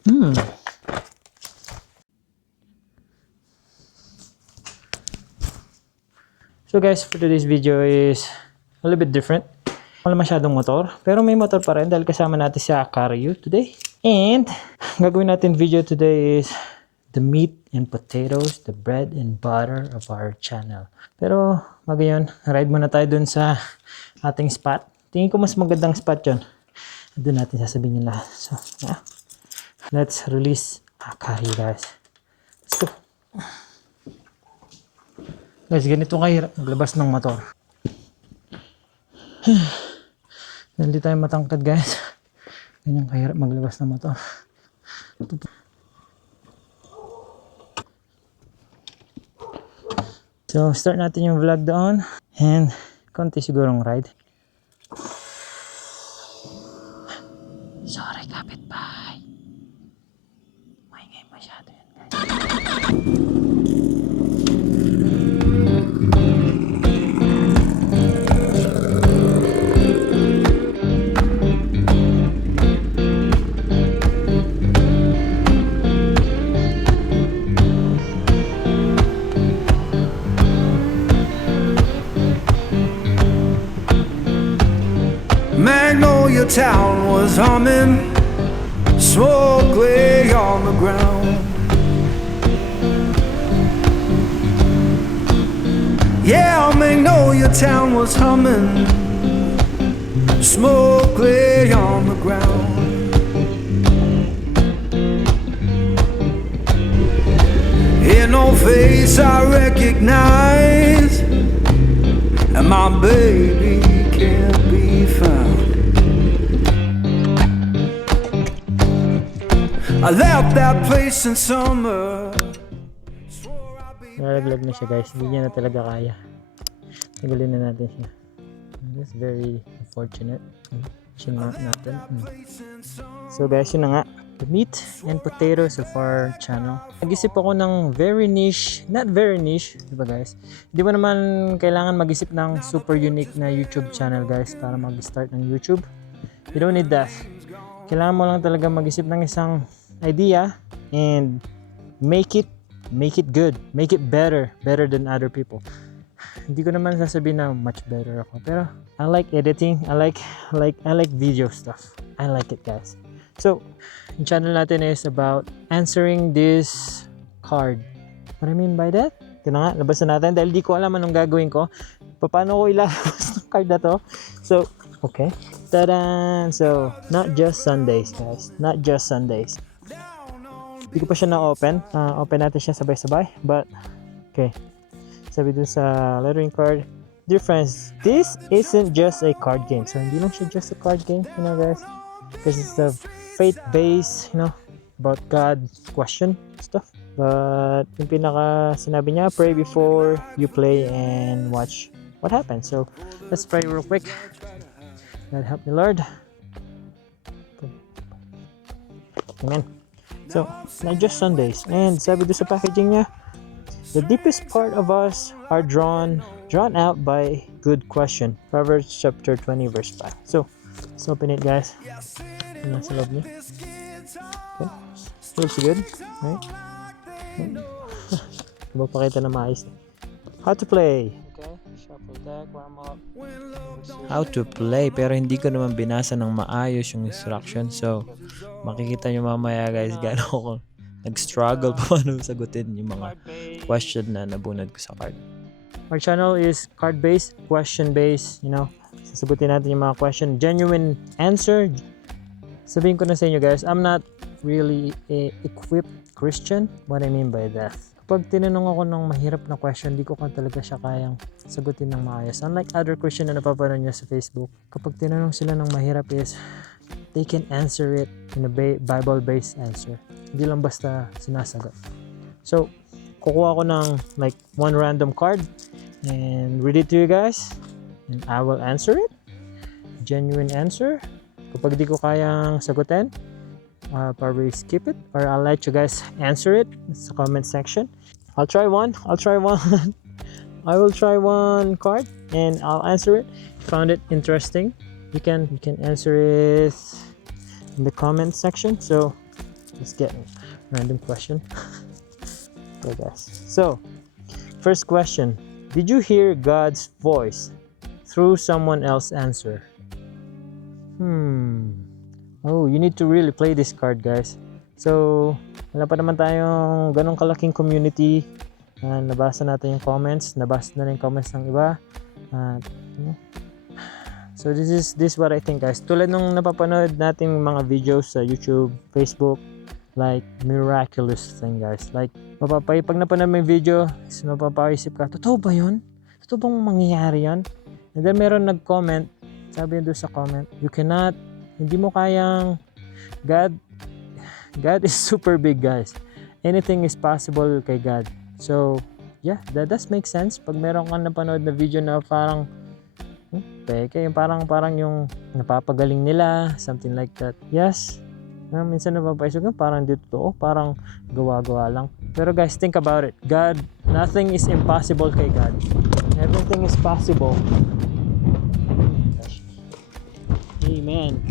So guys, for today's video is a little bit different. Wala masyadong motor, pero may motor pa rin dahil kasama natin si Akaryu today. And gagawin natin video today is the meat and potatoes, the bread and butter of our channel. Pero magayon, ride muna tayo dun sa ating spot. Tingin ko mas magandang spot yun. Doon natin sasabihin yung lahat. So, yeah. Let's release Akaryu, guys. Let's go. Guys, ganito kahirap maglabas ng motor. Hindi tayo matangkad, guys. Ganyan kahirap maglabas ng motor. So, start natin yung vlog doon. And, konti sigurong ride. Sorry, kapitbahay. Maingay masyado yan, guys. Magnolia town was humming, smoke lay on the ground. Yeah, Magnolia town was humming, smoke lay on the ground. In no face I recognize, and my baby can't be found. I left that place in summer. Nalaglag na siya, guys. Hindi niya na talaga kaya. Tanggalin na natin siya. That's very unfortunate. Sinunod natin. So guys, yun na nga. The meat and potatoes of our channel. Nag-isip ako ng very niche, not very niche, diba guys? Hindi mo naman kailangan mag-isip ng super unique na YouTube channel, guys, para mag-start ng YouTube. You don't need that. Kailangan mo lang talaga mag-isip ng isang idea and make it good, make it better than other people. Hindi ko naman sasabihin na much better ako, pero I like editing, I like video stuff. I like it, guys. So, yung channel natin is about answering this card. What I mean by that? Ito na nga, labas na natin dahil di ko alam anong gagawin ko. Paano ko ilalabas ng card na to? So, okay. Ta-da! So, not just Sundays, guys. Not just Sundays. Hindi ko pa siya na-open. Open natin siya sabay-sabay. But, okay. Sabi dun sa lettering card, dear friends, this isn't just a card game. So, hindi lang siya just a card game, you know, guys. Because it's a faith-based, you know, about God question stuff. But, yung pinaka sinabi niya, pray before you play and watch what happens. So, let's pray real quick. God help me, Lord. Amen. So, not just Sundays. And sabi doon sa packaging niya, the deepest part of us are drawn out by good question. Proverbs chapter 20 verse 5. So, let's open it, guys. Nasa loob niya. Okay. Looks good. Right? Mapakita na maayos. How to play. Okay. Shuffle deck, warm up. How to play, pero hindi ko naman binasa ng maayos yung instruction. So, makikita nyo mamaya, guys, gano'n ako nag-struggle paano sagutin yung mga question na nabunod ko sa card. Our channel is card-based, question-based, you know. Sasagutin natin yung mga question. Genuine answer. Sabihin ko na sa inyo, guys, I'm not really a equipped Christian. What I mean by that? Pag tinanong ako ng mahirap na question, di ko talaga siya kayang sagutin ng maayos. Unlike other Christian na napapanood niya sa Facebook, kapag tinanong sila ng mahirap is, they can answer it in a Bible-based answer. Hindi lang basta sinasagot. So, kukuha ko ng like one random card and read it to you guys. And I will answer it. Genuine answer. Kapag di ko kayang sagutin, I'll probably skip it or I'll let you guys answer it sa comment section. I'll try one. I will try one card and I'll answer it. Found it interesting. You can answer it in the comment section. So Let's get a random question. Okay, guys. So, first question. Did you hear God's voice through someone else's answer? Oh, you need to really play this card, guys. So, wala pa naman tayong ganong kalaking community. Nabasa natin yung comments. Nabasa na rin yung comments ng iba. So, this is what I think, guys. Tulad nung napapanood nating mga videos sa YouTube, Facebook, like miraculous thing, guys. Like, pag napanood mo yung video, mapapaisip ka, totoo ba yun? Totoo bang mangyayari yun? And then meron nag-comment, sabi doon sa comment, hindi mo kayang, God is super big, guys. Anything is possible kay God. So, yeah, that does make sense. Pag meron kang napanood na video na parang, peke, yung parang yung napapagaling nila, something like that. Yes, minsan napapaisip ka, parang di totoo, parang gawa-gawa lang. Pero guys, think about it. God, nothing is impossible kay God. Everything is possible. Amen.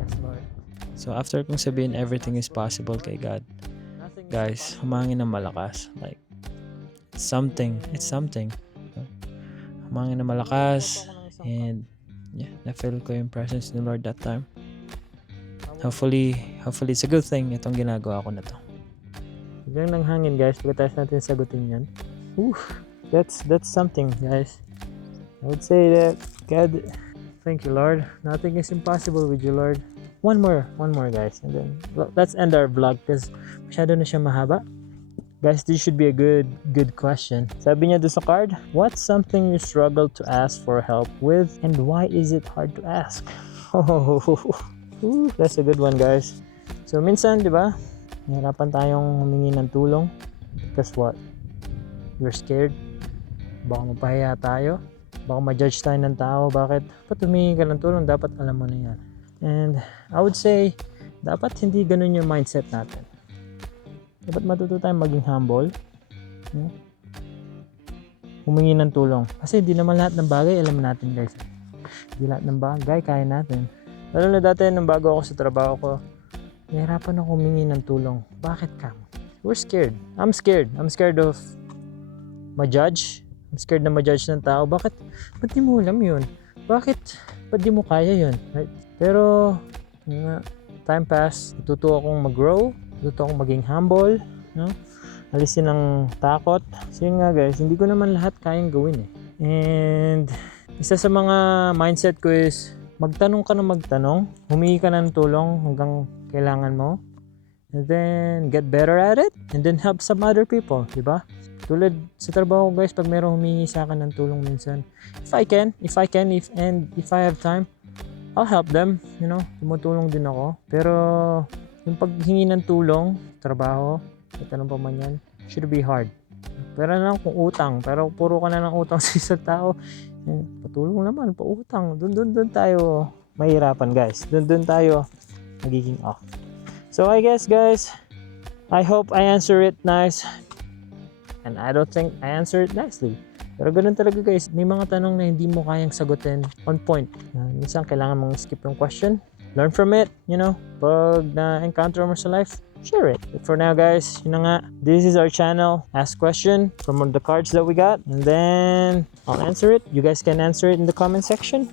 Yes, Lord. So after kong sabihin everything is possible kay God, guys, humangin ng malakas. Like, it's something. Humangin ng malakas. And yeah, na-feel ko yung presence ni Lord that time. Hopefully it's a good thing itong ginagawa ko na to. Biglang ng hangin, guys. Pagkatapos natin sagutin yan. That's something, guys. I would say that God, thank you, Lord. Nothing is impossible with you, Lord. One more, guys. And then let's end our vlog because masyado na siya mahaba. Guys, this should be a good question. Sabi niya doon sa card, what's something you struggle to ask for help with and why is it hard to ask? That's a good one, guys. So minsan, di ba, nahirapan tayong humingi ng tulong because what? We're scared. Baka mapahiya tayo. Baka ma-judge tayo ng tao. Bakit? Ba't humingi ka ng tulong? Dapat alam mo na yan. And I would say, dapat hindi ganun yung mindset natin. Dapat matuto tayong maging humble. Humingi ng tulong. Kasi hindi naman lahat ng bagay alam natin, guys. Hindi lahat ng bagay kaya natin. Lalo na dati nung bago ako sa trabaho ko, nahirapan ako humingi ng tulong. Bakit ka? We're scared. I'm scared. I'm scared of ma-judge. I'm scared na ma-judge ng tao. Bakit? Ba't di mo alam yun? Bakit? Ba't di mo kaya yun? Right? Pero, time pass, natuto akong mag-grow, natuto akong maging humble, no? Alisin ang takot. Kasi nga, guys, hindi ko naman lahat kayang gawin eh. And isa sa mga mindset ko is magtanong ka na magtanong, humingi ka ng tulong hanggang kailangan mo, and then get better at it, and then help some other people, di ba? Tulad sa trabaho ko, guys, pag merong humingi sa akin ng tulong minsan, if I have time, I'll help them, you know, tumutulong din ako. Pero yung paghingi ng tulong, trabaho, at anong pa man yan, should be hard. Pero lang kung utang, pero puro ka na ng utang sa isang tao, patulong naman, pautang, dun tayo mahirapan, guys. Dun tayo magiging off. So I guess, guys, I hope I answer it nice. And I don't think I answer it nicely. Pero ganun talaga, guys. May mga tanong na hindi mo kayang sagutin on point. Minsan kailangan mong skip yung question. Learn from it, you know. Pag na-encounter mo sa life, share it. But for now, guys, yun na nga. This is our channel. Ask question from the cards that we got. And then, I'll answer it. You guys can answer it in the comment section.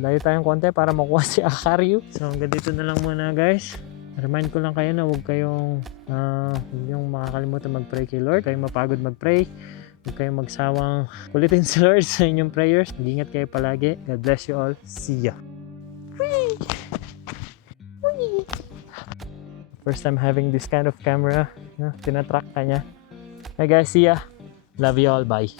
Layo tayong konti para makuha si Akaryu. So, hanggang dito na lang muna, guys. Remind ko lang kayo na huwag kayong makakalimutan mag-pray kay Lord. Huwag kayong mapagod mag-pray. Huwag kayong magsawang kulitin si Lord sa inyong prayers. Mag-ingat kayo palagi. God bless you all. See ya. Whee! Whee! First time having this kind of camera. Tinatrack ka niya. Hey guys, see ya. Love you all. Bye.